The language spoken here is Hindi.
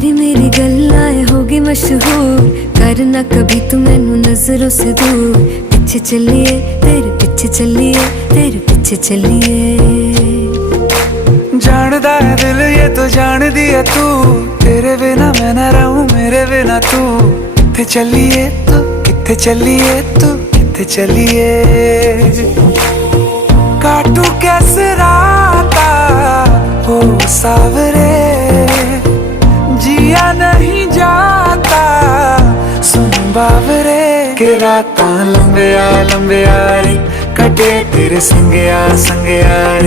तेरी मेरी गल्लाएं होगी मशहूर, करना कभी तू मैनू नजरों से दूर। पीछे चलिए तेरे पीछे चलिए, तेरे पीछे चलिए। जानदा है दिल ये तो जान दिया तू, तेरे बिना मैं ना रहूं मेरे बिना तू। किथे चलिए तू, किथे चलिए तू, किथे चलिए। काटू कैसे राता हो सावरे, जिया नहीं जाता सुन बावरे। के रातां लंबिया लंबिया रे, कटे तेरे संगया संगया रे।